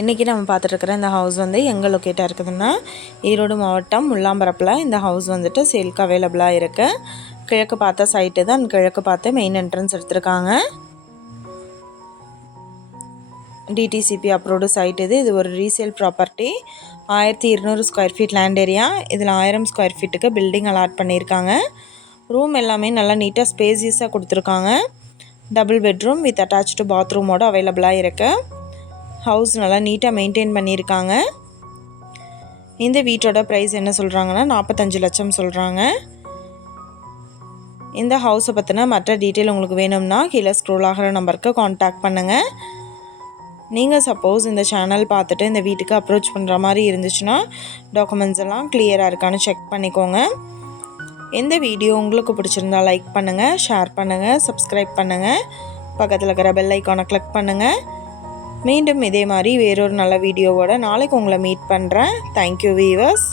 இன்றைக்கி நம்ம பார்த்துட்ருக்குற இந்த ஹவுஸ் வந்து எங்கே லொக்கேட்டாக இருக்குதுன்னா ஈரோடு மாவட்டம் முல்லாம்பரப்பில் இந்த ஹவுஸ் வந்துட்டு சேல்க்கு அவைலபிளாக இருக்குது. கிழக்கு பார்த்த சைட்டு தான், கிழக்கு பார்த்து மெயின் என்ட்ரன்ஸ் எடுத்திருக்காங்க. டிடிசிபி அப்ரூவ்டு சைட் இது ஒரு resale property. 1200 square feet land area. இதில் 1000 ஸ்கொயர் ஃபீட்டுக்கு பில்டிங் அலாட் பண்ணியிருக்காங்க. ரூம் எல்லாமே நல்லா நீட்டாக ஸ்பேசியஸாக கொடுத்துருக்காங்க. டபுள் பெட்ரூம் வித் அட்டாச்டு பாத்ரூமோடு அவைலபிளாக இருக்குது. ஹவுஸ் நல்லா நீட்டாக மெயின்டைன் பண்ணியிருக்காங்க. இந்த வீட்டோட ப்ரைஸ் என்ன சொல்கிறாங்கன்னா 45 லட்சம் சொல்கிறாங்க. இந்த ஹவுஸை பற்றின மற்ற டீட்டெயில் உங்களுக்கு வேணும்னா கீழே ஸ்க்ரோல் ஆகிற நம்பருக்கு காண்டாக்ட் பண்ணுங்கள். நீங்கள் சப்போஸ் இந்த சேனல் பார்த்துட்டு இந்த வீட்டுக்கு அப்ரோச் பண்ணுற மாதிரி இருந்துச்சுன்னா டாக்குமெண்ட்ஸ் எல்லாம் கிளியராக இருக்கான்னு செக் பண்ணிக்கோங்க. இந்த வீடியோ உங்களுக்கு பிடிச்சிருந்தா லைக் பண்ணுங்கள், ஷேர் பண்ணுங்கள், சப்ஸ்கிரைப் பண்ணுங்கள். பக்கத்தில் இருக்கிற பெல் ஐக்கானை கிளிக் பண்ணுங்கள். மீண்டும் இதே மாதிரி வேறொரு நல்ல வீடியோவோட நாளைக்கு உங்களை மீட் பண்ணுறேன். Thank you viewers.